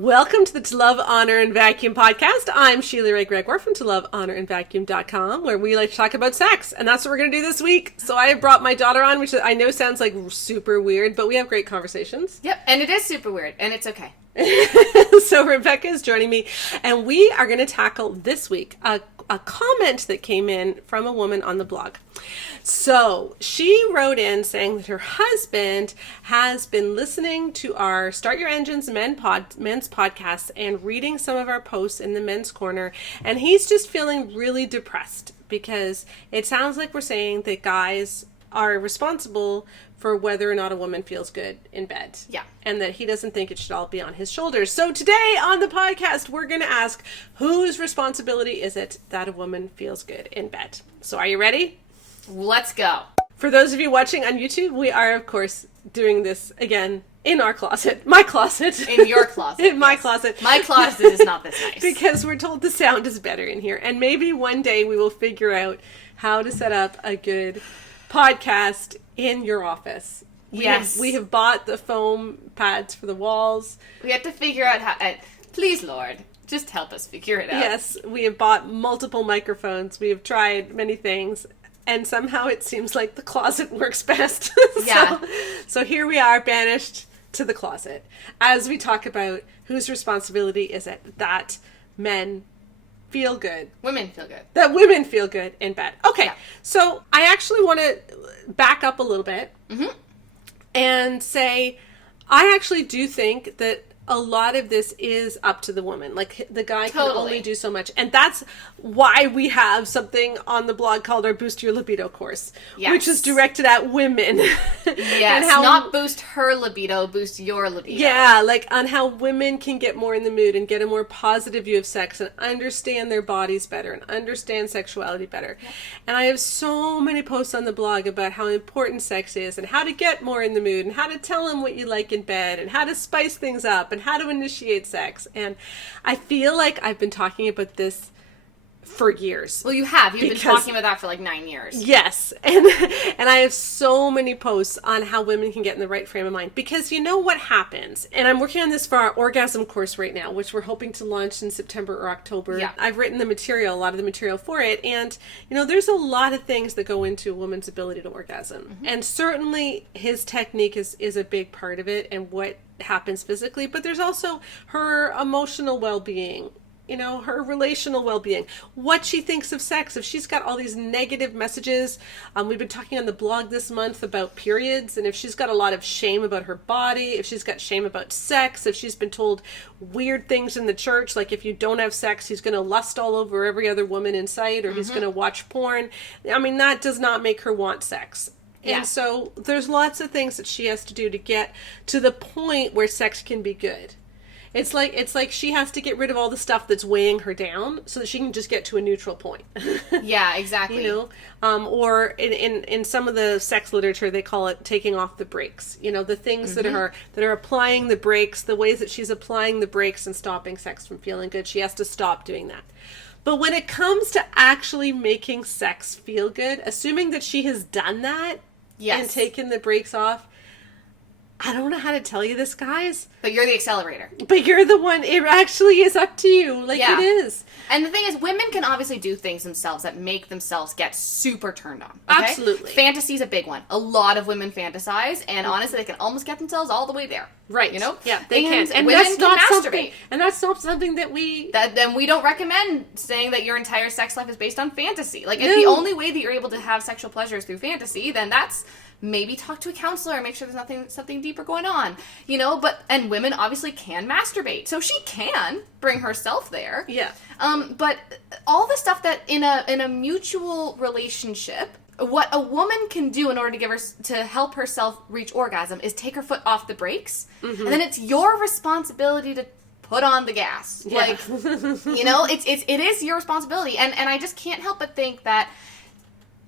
Welcome to the To Love, Honor, and Vacuum podcast. I'm Sheila Ray Gregoire from ToLoveHonorAndVacuum.com, where we like to talk about sex, and that's what we're going to do this week. So I have brought my daughter on, which I know sounds like super weird, but we have great conversations. Yep, and it is super weird, and it's okay. So Rebecca is joining me, and we are going to tackle this week a comment that came in from a woman on the blog. So she wrote in saying that her husband has been listening to our Start Your Engines men's podcasts and reading some of our posts in the men's corner, and he's just feeling really depressed because it sounds like we're saying that guys are responsible for whether or not a woman feels good in bed. Yeah. And that he doesn't think it should all be on his shoulders. So today on the podcast, we're going to ask, whose responsibility is it that a woman feels good in bed? So are you ready? Let's go. For those of you watching on YouTube, we are, of course, doing this again in our closet. My closet. In your closet. In my closet. My closet is not this nice. Because we're told the sound is better in here. And maybe one day we will figure out how to set up a good podcast in your office. We have bought the foam pads for the walls. We have to figure out how... please, Lord, just help us figure it out. Yes, we have bought multiple microphones. We have tried many things. And somehow it seems like the closet works best. Yeah. So here we are, banished to the closet. As we talk about whose responsibility is it that men feel good. Women feel good. That women feel good in bed. Okay, Yeah. So I actually want to back up a little bit and say I actually do think that a lot of this is up to the woman. Like, the guy can only do so much. And that's why we have something on the blog called our Boost Your Libido course, which is directed at women. Yes, not boost her libido, boost your libido. Yeah, like on how women can get more in the mood and get a more positive view of sex and understand their bodies better and understand sexuality better. Yeah. And I have so many posts on the blog about how important sex is and how to get more in the mood and how to tell them what you like in bed and how to spice things up and how to initiate sex. And I feel like I've been talking about this for years. Well, you have. You've been talking about that for like 9 years. Yes. And I have so many posts on how women can get in the right frame of mind. Because you know what happens? And I'm working on this for our orgasm course right now, which we're hoping to launch in September or October. Yeah. I've written the material, a lot of the material for it. And, you know, there's a lot of things that go into a woman's ability to orgasm. Mm-hmm. And certainly his technique is a big part of it and what happens physically. But there's also her emotional well-being, you know, her relational well-being, what she thinks of sex. If she's got all these negative messages, we've been talking on the blog this month about periods, and if she's got a lot of shame about her body, if she's got shame about sex, if she's been told weird things in the church, like if you don't have sex, he's going to lust all over every other woman in sight, or he's going to watch porn. I mean, that does not make her want sex. Yeah. And so there's lots of things that she has to do to get to the point where sex can be good. It's like she has to get rid of all the stuff that's weighing her down so that she can just get to a neutral point. Yeah, exactly. You know, or in some of the sex literature, they call it taking off the brakes. You know, the things that are applying the brakes, the ways that she's applying the brakes and stopping sex from feeling good. She has to stop doing that. But when it comes to actually making sex feel good, assuming that she has done that and taken the brakes off, I don't know how to tell you this, guys. But you're the accelerator. But you're the one. It actually is up to you. Like, it is. And the thing is, women can obviously do things themselves that make themselves get super turned on. Okay? Absolutely. Fantasy's a big one. A lot of women fantasize, and honestly, they can almost get themselves all the way there. Right. You know? Yeah, they can. And women that's not can masturbate. And that's not something that we... Then we don't recommend saying that your entire sex life is based on fantasy. Like, if the only way that you're able to have sexual pleasure is through fantasy, then that's... Maybe talk to a counselor and make sure there's something deeper going on, you know, and women obviously can masturbate. So she can bring herself there. Yeah. But all the stuff that in a mutual relationship, what a woman can do in order to help herself reach orgasm is take her foot off the brakes. Mm-hmm. And then it's your responsibility to put on the gas. Yeah. Like, you know, it is your responsibility. And I just can't help but think that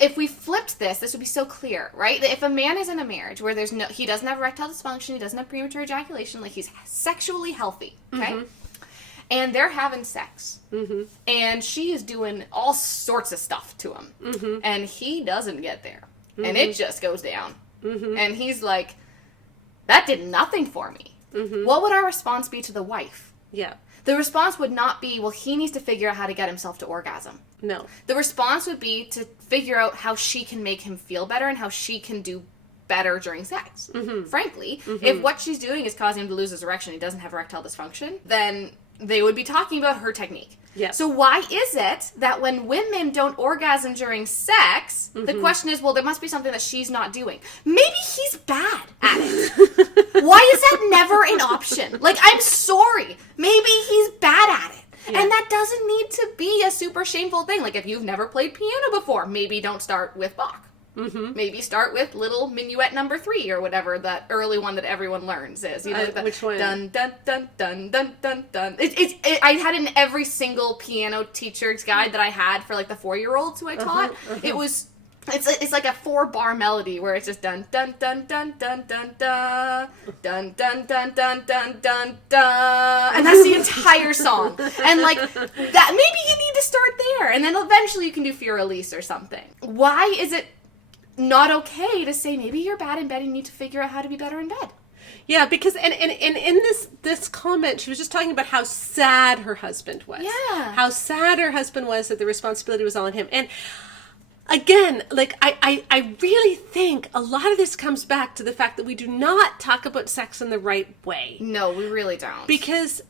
if we flipped this would be so clear, right? That if a man is in a marriage where he doesn't have erectile dysfunction, he doesn't have premature ejaculation, like he's sexually healthy, okay? Mm-hmm. And they're having sex. Mm-hmm. And she is doing all sorts of stuff to him. Mm-hmm. And he doesn't get there. Mm-hmm. And it just goes down. Mm-hmm. And he's like, that did nothing for me. Mm-hmm. What would our response be to the wife? Yeah. The response would not be, well, he needs to figure out how to get himself to orgasm. No. The response would be to figure out how she can make him feel better and how she can do better during sex. Mm-hmm. Frankly, if what she's doing is causing him to lose his erection, he doesn't have erectile dysfunction, then they would be talking about her technique. Yeah. So why is it that when women don't orgasm during sex, the question is, well, there must be something that she's not doing. Maybe he's bad at it. Why is that never an option? Like, I'm sorry. Maybe he's bad at it. Yeah. And that doesn't need to be a super shameful thing. Like, if you've never played piano before, maybe don't start with Bach. Mm-hmm. Maybe start with Little Minuet Number 3 or whatever that early one that everyone learns is. You know, which one? Dun dun dun dun dun dun dun. I had it in every single piano teacher's guide that I had for like the 4-year-olds who I taught. It's like a 4-bar melody where it's just dun dun dun dun dun dun dun dun dun dun dun dun dun dun, and that's the entire song. And like that, maybe you need to start there, and then eventually you can do Fur Elise or something. Why is it not okay to say maybe you're bad in bed and you need to figure out how to be better in bed? Yeah, because and in this comment, she was just talking about how sad her husband was. Yeah. How sad her husband was that the responsibility was all on him. And again, like I really think a lot of this comes back to the fact that we do not talk about sex in the right way. No, we really don't. Because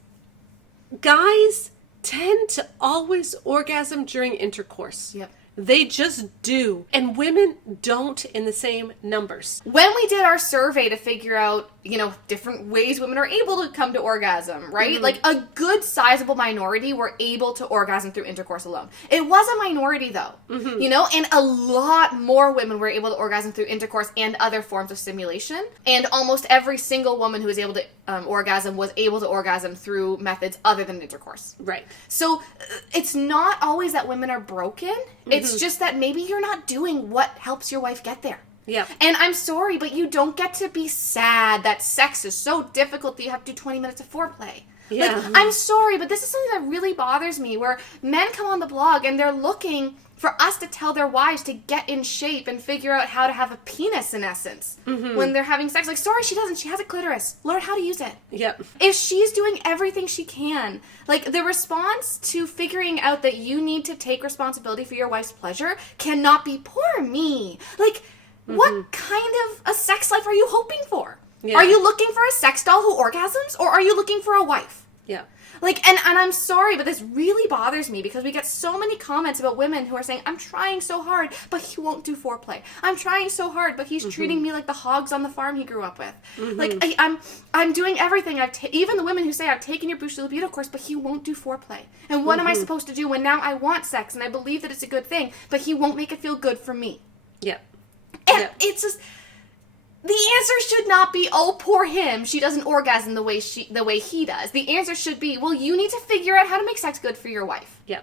guys tend to always orgasm during intercourse. Yep. They just do. And women don't in the same numbers. When we did our survey to figure out, you know, different ways women are able to come to orgasm, right? Mm-hmm. Like, a good sizable minority were able to orgasm through intercourse alone. It was a minority, though, you know? And a lot more women were able to orgasm through intercourse and other forms of stimulation. And almost every single woman who was able to orgasm was able to orgasm through methods other than intercourse. Right. So, it's not always that women are broken. It's just that maybe you're not doing what helps your wife get there. Yeah. And I'm sorry, but you don't get to be sad that sex is so difficult that you have to do 20 minutes of foreplay. Yeah. Like, I'm sorry, but this is something that really bothers me, where men come on the blog and they're looking for us to tell their wives to get in shape and figure out how to have a penis, in essence, when they're having sex. Like, sorry, she doesn't. She has a clitoris. Learn how to use it. Yep. If she's doing everything she can, like, the response to figuring out that you need to take responsibility for your wife's pleasure cannot be, poor me. Like, what kind of a sex life are you hoping for? Yeah. Are you looking for a sex doll who orgasms, or are you looking for a wife? Yeah. Like, and I'm sorry, but this really bothers me, because we get so many comments about women who are saying, I'm trying so hard, but he won't do foreplay. I'm trying so hard, but he's treating me like the hogs on the farm he grew up with. Like, I'm doing everything. Even the women who say, I've taken your Bouche de Libido course, but he won't do foreplay. And what am I supposed to do when now I want sex and I believe that it's a good thing, but he won't make it feel good for me? Yeah. And it's just, the answer should not be, oh, poor him, she doesn't orgasm the way he does. The answer should be, well, you need to figure out how to make sex good for your wife. Yeah.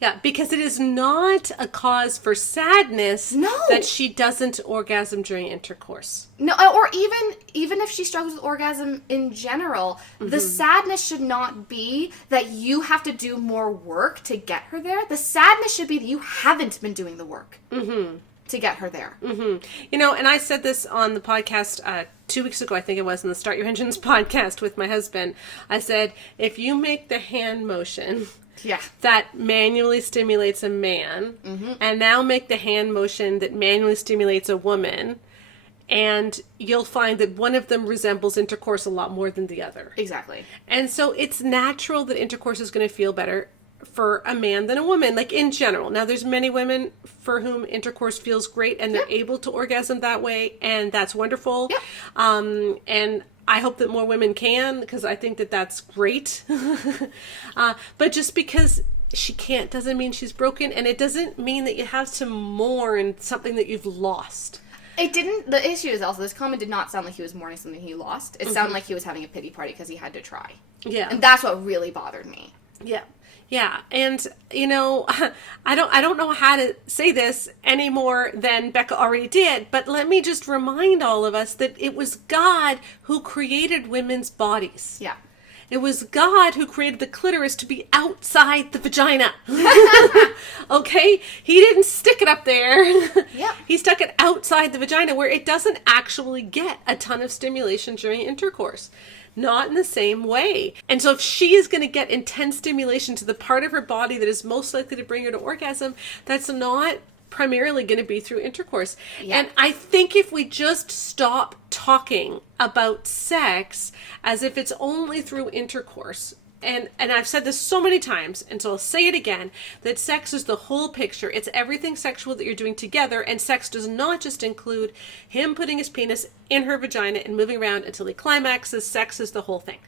Yeah, because it is not a cause for sadness that she doesn't orgasm during intercourse. No, or even if she struggles with orgasm in general, the sadness should not be that you have to do more work to get her there. The sadness should be that you haven't been doing the work. To get her there. You know, and I said this on the podcast 2 weeks ago, I think it was, in the Start Your Engines podcast with my husband. I said, if you make the hand motion that manually stimulates a man, and now make the hand motion that manually stimulates a woman, and you'll find that one of them resembles intercourse a lot more than the other. Exactly. And so it's natural that intercourse is going to feel better for a man than a woman, like, in general. Now, there's many women for whom intercourse feels great and they're able to orgasm that way, and that's wonderful. And I hope that more women can, because I think that that's great. But just because she can't doesn't mean she's broken, and it doesn't mean that you have to mourn something that you've lost. It didn't. The issue is also, this comment did not sound like he was mourning something he lost. It sounded like he was having a pity party because he had to try. Yeah. And that's what really bothered me. Yeah. Yeah, and, you know, I don't know how to say this any more than Becca already did, but let me just remind all of us that it was God who created women's bodies. Yeah. It was God who created the clitoris to be outside the vagina. Okay? He didn't stick it up there. Yeah. He stuck it outside the vagina, where it doesn't actually get a ton of stimulation during intercourse. not in the same way. And so if she is going to get intense stimulation to the part of her body that is most likely to bring her to orgasm, that's not primarily going to be through intercourse. Yeah. And I think if we just stop talking about sex as if it's only through intercourse, and I've said this so many times, and so I'll say it again, that sex is the whole picture. It's everything sexual that you're doing together, and sex does not just include him putting his penis in her vagina and moving around until he climaxes. Sex is the whole thing.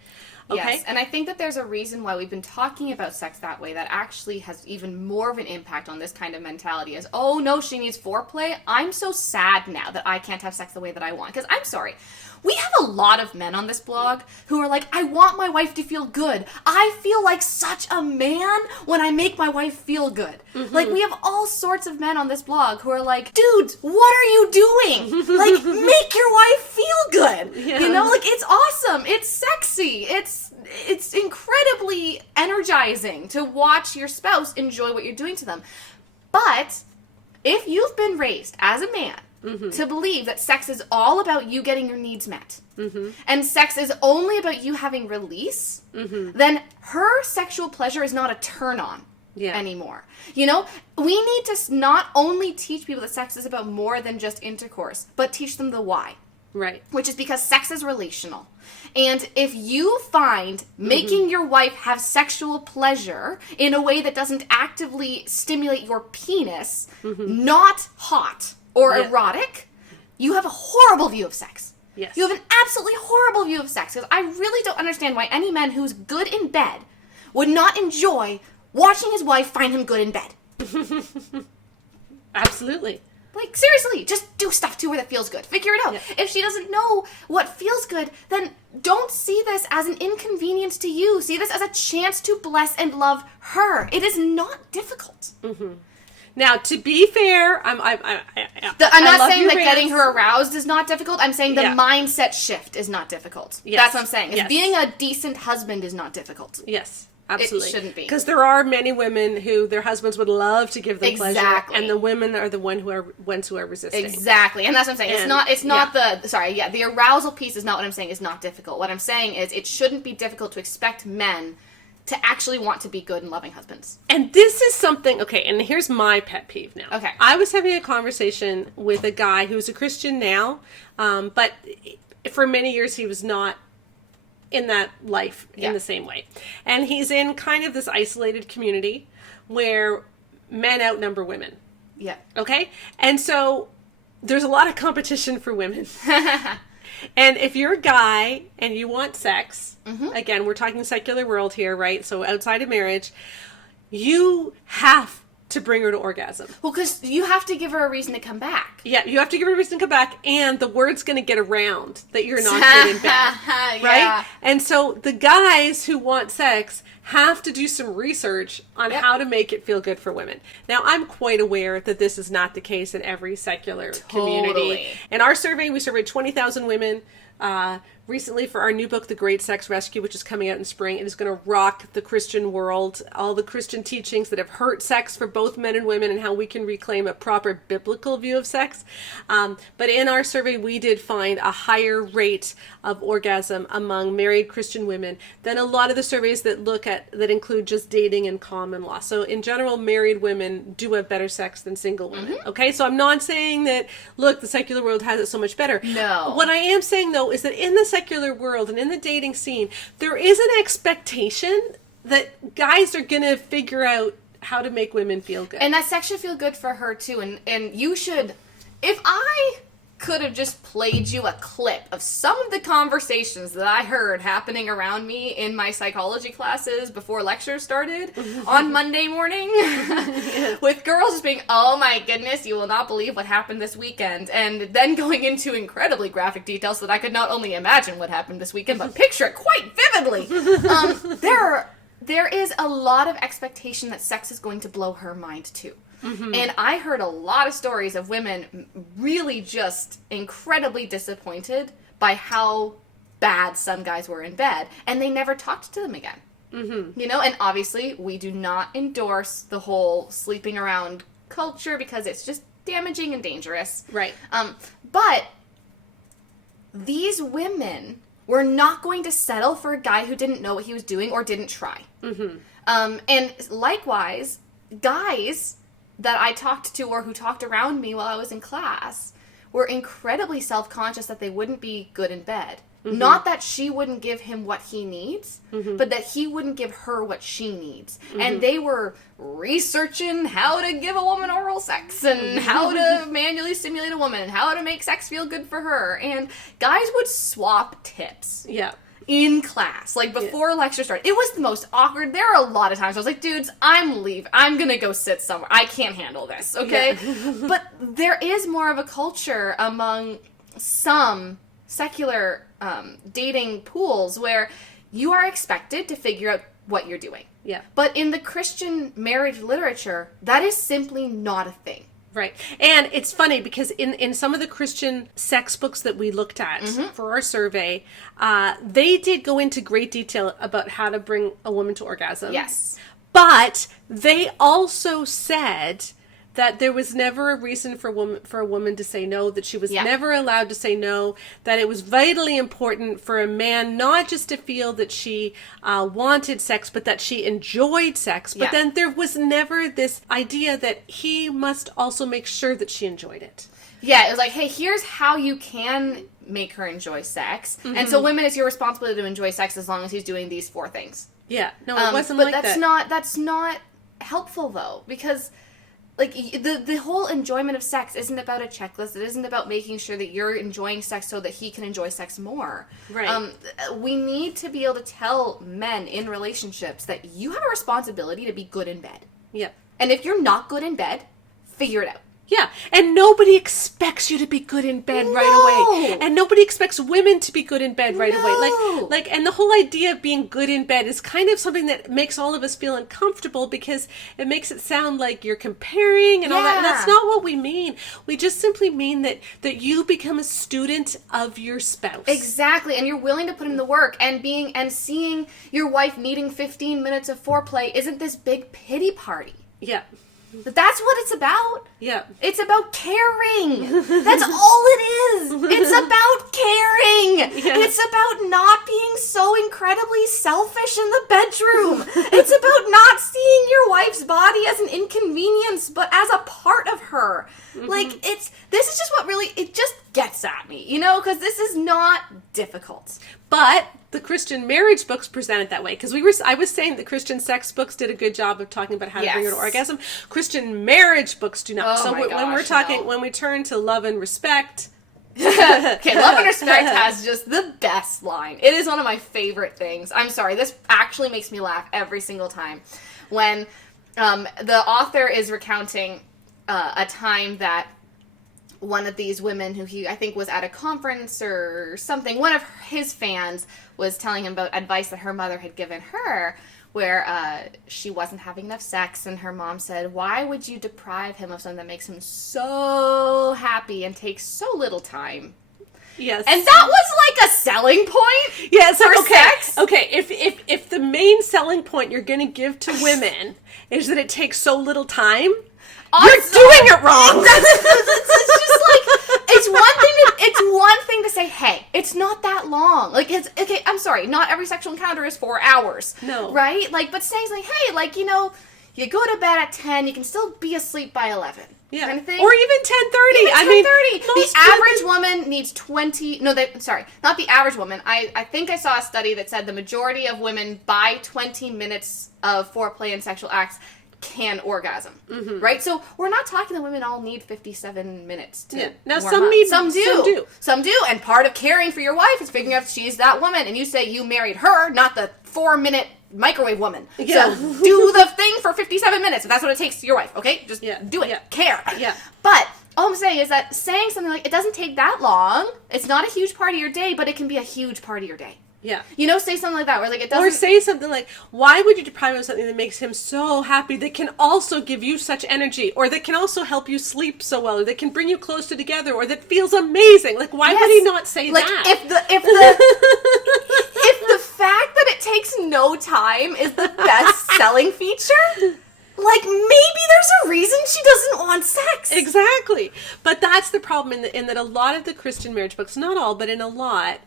Okay? Yes, and I think that there's a reason why we've been talking about sex that way that actually has even more of an impact on this kind of mentality as, oh no, she needs foreplay. I'm so sad now that I can't have sex the way that I want. Because I'm sorry, we have a lot of men on this blog who are like, I want my wife to feel good. I feel like such a man when I make my wife feel good. Mm-hmm. Like, we have all sorts of men on this blog who are like, dude, what are you doing? Like, make your wife feel good. Yeah. You know, like, it's awesome. It's sexy. It's incredibly energizing to watch your spouse enjoy what you're doing to them. But if you've been raised as a man to believe that sex is all about you getting your needs met, and sex is only about you having release, then her sexual pleasure is not a turn-on anymore. You know, we need to not only teach people that sex is about more than just intercourse, but teach them the why. Right. Which is because sex is relational. And if you find making your wife have sexual pleasure in a way that doesn't actively stimulate your penis not hot or erotic, you have a horrible view of sex. Yes. You have an absolutely horrible view of sex. Because I really don't understand why any man who's good in bed would not enjoy watching his wife find him good in bed. Absolutely. Like, seriously, just do stuff to her that feels good. Figure it out. Yeah. If she doesn't know what feels good, then don't see this as an inconvenience to you. See this as a chance to bless and love her. It is not difficult. Now, to be fair, I'm not saying that getting her aroused is not difficult. I'm saying the mindset shift is not difficult. Yes. That's what I'm saying. Yes. Being a decent husband is not difficult. Yes. Absolutely. It shouldn't be. Because there are many women who their husbands would love to give them pleasure, and the women are the ones who are resisting. Exactly. And that's what I'm saying. It's not the arousal piece is not what I'm saying is not difficult. What I'm saying is it shouldn't be difficult to expect men to actually want to be good and loving husbands. And this is something, okay, and here's my pet peeve now. Okay. I was having a conversation with a guy who's a Christian now, but for many years he was not in that life in the same way. And he's in kind of this isolated community where men outnumber women. Yeah. Okay? And so there's a lot of competition for women. And if you're a guy and you want sex, again, we're talking secular world here, right? So outside of marriage, you have to bring her to orgasm. Well, because you have to give her a reason to come back. Yeah, you have to give her a reason to come back, and the word's going to get around that you're not good in bed, right? And so the guys who want sex have to do some research on how to make it feel good for women. Now, I'm quite aware that this is not the case in every secular community. In our survey, we surveyed 20,000 women recently for our new book, The Great Sex Rescue, which is coming out in spring. It is going to rock the Christian world, all the Christian teachings that have hurt sex for both men and women, and how we can reclaim a proper biblical view of sex. But in our survey, we did find a higher rate of orgasm among married Christian women than a lot of the surveys that include just dating and common law. So in general, married women do have better sex than single women. Okay, so I'm not saying that, look, the secular world has it so much better. No. What I am saying, though, is that in the secular world and in the dating scene, there is an expectation that guys are going to figure out how to make women feel good. And that sex should feel good for her, too. And you should... If I could have just played you a clip of some of the conversations that I heard happening around me in my psychology classes before lectures started on Monday morning with girls just being, oh my goodness, you will not believe what happened this weekend, and then going into incredibly graphic details so that I could not only imagine what happened this weekend, but picture it quite vividly. There is a lot of expectation that sex is going to blow her mind too. And I heard a lot of stories of women really just incredibly disappointed by how bad some guys were in bed, and they never talked to them again. You know, and obviously we do not endorse the whole sleeping around culture because it's just damaging and dangerous. Right. But these women We're not going to settle for a guy who didn't know what he was doing or didn't try. And likewise, guys that I talked to or who talked around me while I was in class were incredibly self-conscious that they wouldn't be good in bed. Not that she wouldn't give him what he needs, but that he wouldn't give her what she needs. And they were researching how to give a woman oral sex and how to manually stimulate a woman and how to make sex feel good for her. And guys would swap tips. Yeah. In class, like before lecture started. It was the most awkward. There are a lot of times I was like, dudes, I'm leaving. I'm gonna go sit somewhere. I can't handle this, okay? But there is more of a culture among some secular dating pools where you are expected to figure out what you're doing. Yeah. But in the Christian marriage literature, that is simply not a thing. Right. And it's funny because in some of the Christian sex books that we looked at for our survey, they did go into great detail about how to bring a woman to orgasm. Yes. But they also said that there was never a reason for a woman to say no, that she was never allowed to say no, that it was vitally important for a man not just to feel that she wanted sex, but that she enjoyed sex. But then there was never this idea that he must also make sure that she enjoyed it. Yeah, it was like, hey, here's how you can make her enjoy sex. And so women, it's your responsibility to enjoy sex as long as he's doing these 4 things. Yeah, no, it wasn't like that. But that's not helpful, though, because like, the whole enjoyment of sex isn't about a checklist. It isn't about making sure that you're enjoying sex so that he can enjoy sex more. Right. We need to be able to tell men in relationships that you have a responsibility to be good in bed. Yeah. And if you're not good in bed, figure it out. Yeah, and nobody expects you to be good in bed right away. And nobody expects women to be good in bed right away. Like, and the whole idea of being good in bed is kind of something that makes all of us feel uncomfortable because it makes it sound like you're comparing and all that. And that's not what we mean. We just simply mean that you become a student of your spouse. Exactly, and you're willing to put in the work, and seeing your wife needing 15 minutes of foreplay isn't this big pity party. Yeah. But that's what it's about. Yeah. It's about caring. That's all it is. It's about caring. Yeah. It's about not being so incredibly selfish in the bedroom. It's about not seeing your wife's body as an inconvenience, but as a part of her. Like, this is just what really, it just gets at me, you know, because this is not difficult. But the Christian marriage books present it that way. Because I was saying the Christian sex books did a good job of talking about how to bring her to orgasm. Christian marriage books do not. When we turn to Love and Respect. Okay, Love and Respect has just the best line. It is one of my favorite things. I'm sorry, this actually makes me laugh every single time. When the author is recounting a time that one of these women who I think was at a conference or something, one of his fans was telling him about advice that her mother had given her where she wasn't having enough sex, and her mom said, why would you deprive him of something that makes him so happy and takes so little time? Yes. And that was like a selling point. Yes, for sex. Okay, if the main selling point you're going to give to women is that it takes so little time, you're doing it wrong. It's just like, it's one thing to say, hey, it's not that long. Like, it's, okay, I'm sorry, not every sexual encounter is 4 hours. No. Right? Like, but saying like, hey, like, you know, you go to bed at 10, you can still be asleep by 11. Yeah. Kind of thing. Or even 10:30. I mean, the average woman needs 20, not the average woman. I think I saw a study that said the majority of women by 20 minutes of foreplay and sexual acts can orgasm, right? So we're not talking that women all need 57 minutes to Now warm up. Some do, and part of caring for your wife is figuring out if she's that woman, and you say you married her, not the 4-minute microwave woman. Yeah. So do the thing for 57 minutes if that's what it takes to your wife, okay? Just do it. Yeah. Care. Yeah. But all I'm saying is that saying something like, it doesn't take that long, it's not a huge part of your day, but it can be a huge part of your day. Yeah. You know, say something like that, where like it doesn't... Or say something like, why would you deprive him of something that makes him so happy, that can also give you such energy, or that can also help you sleep so well, or that can bring you closer together, or that feels amazing? Like, why would he not say like, that? If the fact that it takes no time is the best selling feature, like, maybe there's a reason she doesn't want sex. Exactly. But that's the problem in that a lot of the Christian marriage books, not all, but in a lot,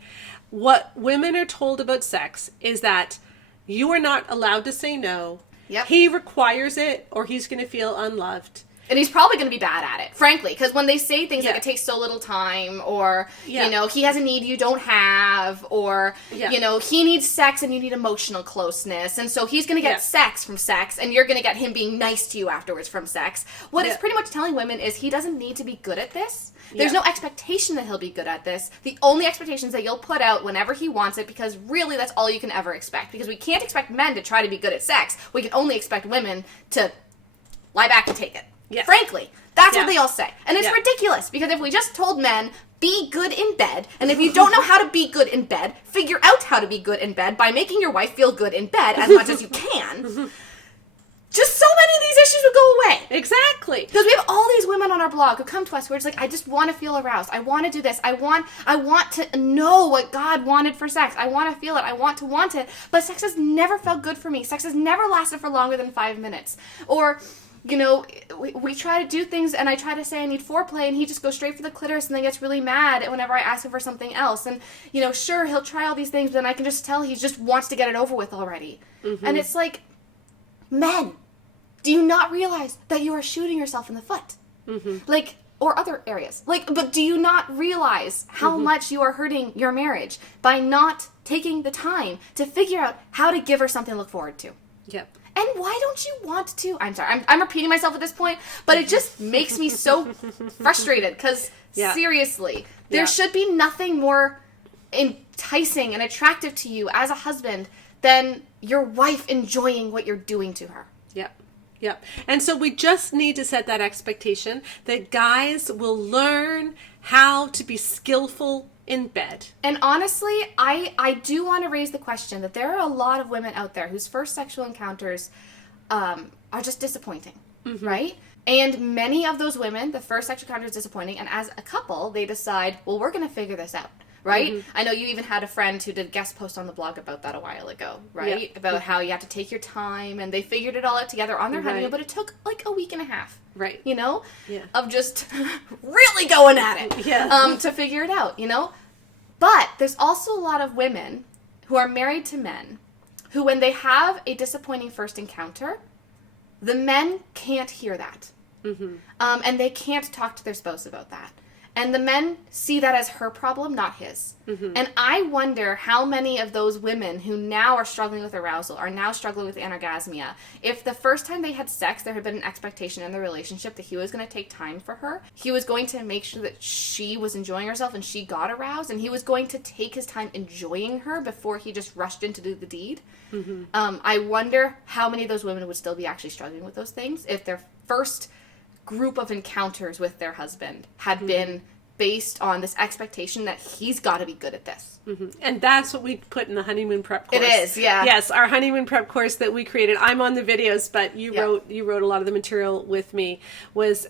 what women are told about sex is that you are not allowed to say no. Yep. He requires it or he's going to feel unloved. And he's probably going to be bad at it, frankly. Because when they say things like it takes so little time, or, you know, he has a need you don't have, or, you know, he needs sex and you need emotional closeness. And so he's going to get sex from sex, and you're going to get him being nice to you afterwards from sex. What it's pretty much telling women is he doesn't need to be good at this. There's no expectation that he'll be good at this. The only expectation is that you'll put out whenever he wants it, because really that's all you can ever expect. Because we can't expect men to try to be good at sex. We can only expect women to lie back and take it. Yeah. Frankly, that's what they all say. And it's ridiculous, because if we just told men, be good in bed, and if you don't know how to be good in bed, figure out how to be good in bed by making your wife feel good in bed as much as you can, just so many of these issues would go away. Exactly. Because we have all these women on our blog who come to us who are just like, I just want to feel aroused. I want to do this. I want to know what God wanted for sex. I want to feel it. I want to want it. But sex has never felt good for me. Sex has never lasted for longer than 5 minutes. Or, you know, we try to do things, and I try to say I need foreplay, and he just goes straight for the clitoris and then gets really mad whenever I ask him for something else. And, you know, sure, he'll try all these things, but then I can just tell he just wants to get it over with already. And it's like, men, do you not realize that you are shooting yourself in the foot? Like, or other areas. Like, but do you not realize how much you are hurting your marriage by not taking the time to figure out how to give her something to look forward to? Yep. And why don't you want to? I'm sorry, I'm repeating myself at this point, but it just makes me so frustrated, because seriously, there should be nothing more enticing and attractive to you as a husband than your wife enjoying what you're doing to her. Yep. Yep. And so we just need to set that expectation that guys will learn how to be skillful in bed. And honestly, I do want to raise the question that there are a lot of women out there whose first sexual encounters are just disappointing, right? And many of those women, the first sexual encounter is disappointing, and as a couple, they decide, well, we're going to figure this out, right? I know you even had a friend who did a guest post on the blog about that a while ago, right? Yep. About how you have to take your time, and they figured it all out together on their honeymoon, but it took like a week and a half. Right. You know? Yeah. Of just really going at it. Yeah. To figure it out, you know? But there's also a lot of women who are married to men who, when they have a disappointing first encounter, the men can't hear that. And they can't talk to their spouse about that. And the men see that as her problem, not his. And I wonder how many of those women who now are struggling with arousal, are now struggling with anorgasmia, if the first time they had sex, there had been an expectation in the relationship that he was going to take time for her. He was going to make sure that she was enjoying herself and she got aroused. And he was going to take his time enjoying her before he just rushed in to do the deed. I wonder how many of those women would still be actually struggling with those things if their first group of encounters with their husband had been based on this expectation that he's got to be good at this. And that's what we put in the honeymoon prep course. It is, yeah. Yes, our honeymoon prep course that we created. I'm on the videos, but you wrote a lot of the material with me, was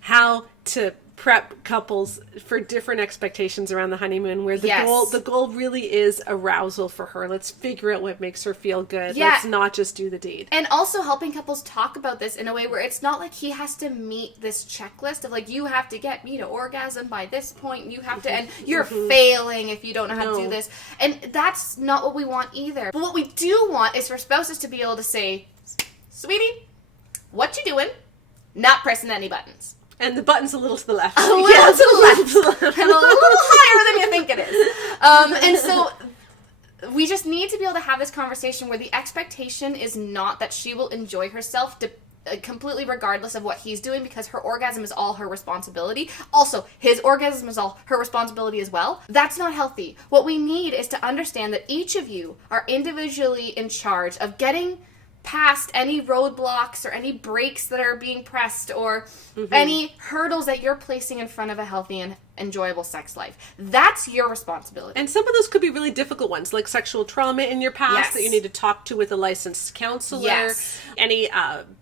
how to prep couples for different expectations around the honeymoon, where the goal really is arousal for her. Let's figure out what makes her feel good. Let's not just do the deed. And also helping couples talk about this in a way where it's not like he has to meet this checklist of like, you have to get me to orgasm by this point, you have to, and you're failing if you don't know how to do this. And that's not what we want either. But what we do want is for spouses to be able to say, sweetie, what you doing? Not pressing any buttons. And the button's a little to the left. A little to the left. And a little higher than you think it is. And so we just need to be able to have this conversation where the expectation is not that she will enjoy herself completely regardless of what he's doing, because her orgasm is all her responsibility. Also, his orgasm is all her responsibility as well. That's not healthy. What we need is to understand that each of you are individually in charge of getting past any roadblocks or any brakes that are being pressed, or any hurdles that you're placing in front of a healthy and enjoyable sex life. That's your responsibility. And some of those could be really difficult ones, like sexual trauma in your past that you need to talk to with a licensed counselor. Any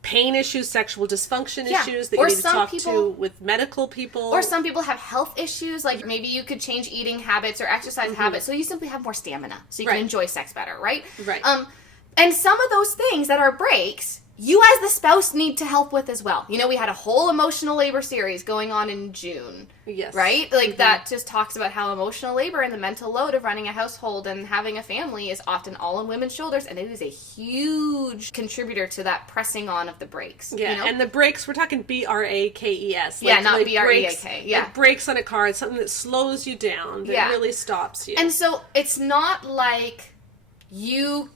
pain issues, sexual dysfunction issues that you need to talk to with medical people. Or some people have health issues, like maybe you could change eating habits or exercise habits so you simply have more stamina, so you can enjoy sex better, right? Right. And some of those things that are breaks, you as the spouse need to help with as well. You know, we had a whole emotional labor series going on in June. Yes. Right? Like, that just talks about how emotional labor and the mental load of running a household and having a family is often all on women's shoulders, and it is a huge contributor to that pressing on of the brakes. Yeah, you know? and the brakes, we're talking BRAKES. Yeah, not like BREAK. Yeah. Like brakes on a car, it's something that slows you down, that really stops you. And so it's not like you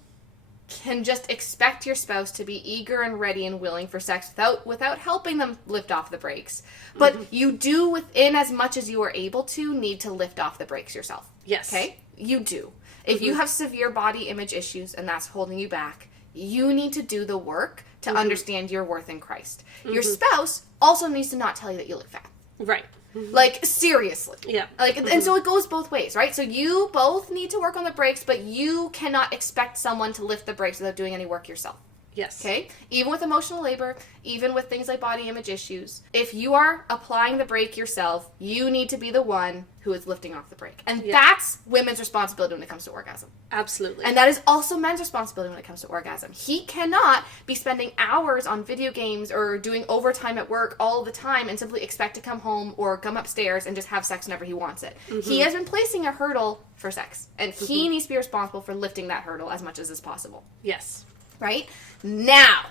can just expect your spouse to be eager and ready and willing for sex without helping them lift off the brakes. But you do, within as much as you are able to, need to lift off the brakes yourself. Yes. Okay? You do. If you have severe body image issues and that's holding you back, you need to do the work to understand your worth in Christ. Your spouse also needs to not tell you that you look fat. Right. Like, seriously. Yeah. Like, and so it goes both ways, right? So you both need to work on the brakes, but you cannot expect someone to lift the brakes without doing any work yourself. Yes. Okay? Even with emotional labor, even with things like body image issues, if you are applying the brake yourself, you need to be the one who is lifting off the brake. And that's women's responsibility when it comes to orgasm. Absolutely. And that is also men's responsibility when it comes to orgasm. He cannot be spending hours on video games or doing overtime at work all the time and simply expect to come home or come upstairs and just have sex whenever he wants it. He has been placing a hurdle for sex, and he needs to be responsible for lifting that hurdle as much as is possible. Yes. Right? Now,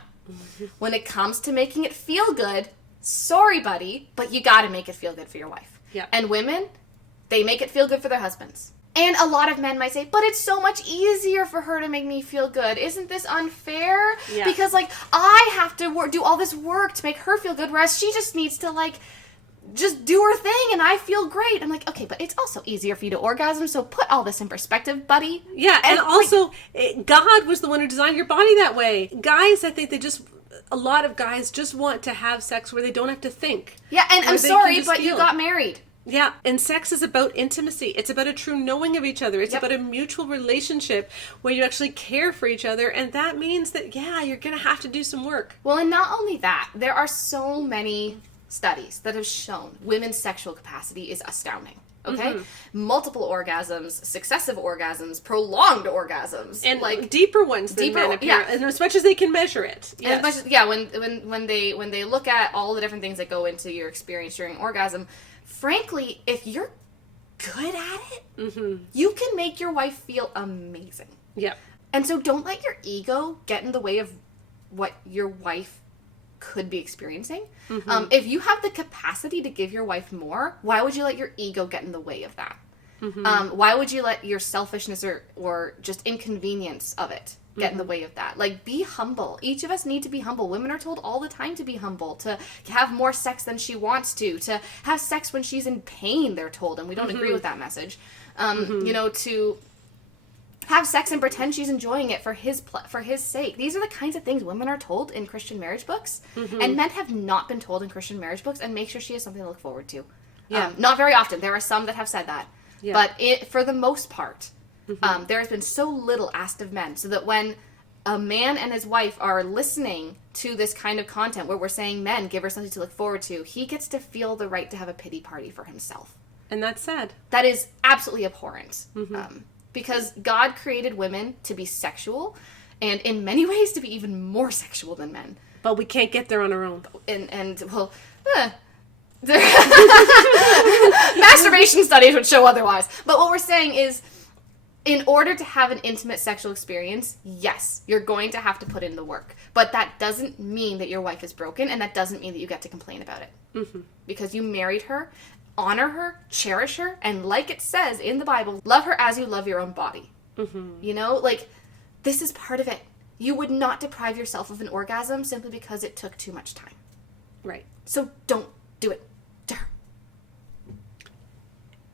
when it comes to making it feel good, sorry, buddy, but you gotta make it feel good for your wife. Yeah. And women, they make it feel good for their husbands. And a lot of men might say, but it's so much easier for her to make me feel good. Isn't this unfair? Yeah. Because, like, I have to do all this work to make her feel good, whereas she just needs to, like, just do her thing and I feel great. I'm like, okay, but it's also easier for you to orgasm, so put all this in perspective, buddy. Yeah, and also, God was the one who designed your body that way. Guys, I think a lot of guys just want to have sex where they don't have to think. Yeah, and I'm sorry, but you got married. Yeah, and sex is about intimacy. It's about a true knowing of each other. It's about a mutual relationship where you actually care for each other, and that means that, you're going to have to do some work. Well, and not only that, there are so many studies that have shown women's sexual capacity is astounding. Okay? Multiple orgasms, successive orgasms, prolonged orgasms. And like deeper ones than men appear. And as much as they can measure it. Yes. As much as, when they look at all the different things that go into your experience during orgasm, frankly, if you're good at it, you can make your wife feel amazing. Yeah. And so don't let your ego get in the way of what your wife could be experiencing. If you have the capacity to give your wife more, why would you let your ego get in the way of that? Why would you let your selfishness or just inconvenience of it get in the way of that? Like, be humble. Each of us need to be humble. Women are told all the time to be humble, to have more sex than she wants to have sex when she's in pain, they're told, and we don't agree with that message. You know, to have sex and pretend she's enjoying it for his sake. These are the kinds of things women are told in Christian marriage books, and men have not been told in Christian marriage books, and make sure she has something to look forward to. Yeah. Not very often. There are some that have said that. Yeah. But for the most part, there has been so little asked of men, so that when a man and his wife are listening to this kind of content where we're saying, men, give her something to look forward to, he gets to feel the right to have a pity party for himself. And that's sad. That is absolutely abhorrent. Because God created women to be sexual, and in many ways to be even more sexual than men. But we can't get there on our own. Masturbation studies would show otherwise. But what we're saying is, in order to have an intimate sexual experience, yes, you're going to have to put in the work. But that doesn't mean that your wife is broken, and that doesn't mean that you get to complain about it. Because you married her. Honor her, cherish her, and like it says in the Bible, love her as you love your own body. You know, like, this is part of it. You would not deprive yourself of an orgasm simply because it took too much time. Right. So don't do it to her.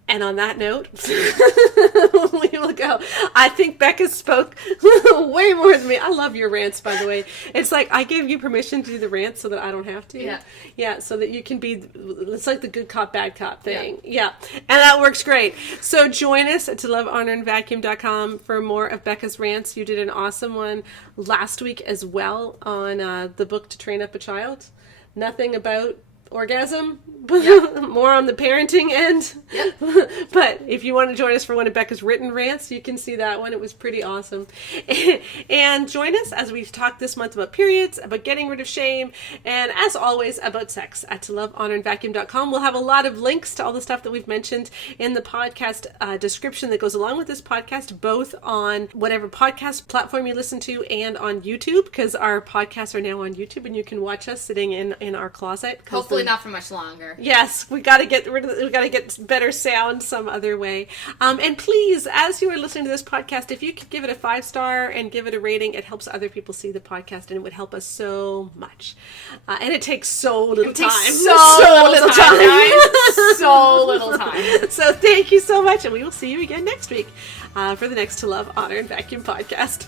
And on that note, we will go. I think Becca spoke way more than me. I love your rants, by the way. It's like I gave you permission to do the rants so that I don't have to. Yeah. Yeah, so that you can be, it's like the good cop, bad cop thing. Yeah. And that works great. So join us at lovehonorandvacuum.com for more of Becca's rants. You did an awesome one last week as well on the book To Train Up a Child. Nothing about orgasm, Yep. more on the parenting end. Yep. But if you want to join us for one of Becca's written rants, you can see that one. It was pretty awesome. And join us as we've talked this month about periods, about getting rid of shame, and as always, about sex at toLoveHonorAndVacuum.com. We'll have a lot of links to all the stuff that we've mentioned in the podcast description that goes along with this podcast, both on whatever podcast platform you listen to and on YouTube, because our podcasts are now on YouTube and you can watch us sitting in our closet. Hopefully not for much longer. Yes, we got to get rid of we got to get better sound some other way. And please, as you are listening to this podcast, if you could give it a 5-star and give it a rating, it helps other people see the podcast, and it would help us so much. And it takes so little time. So little time. Guys. So little time. So thank you so much, and we will see you again next week for the next To Love, Honor, and Vacuum podcast.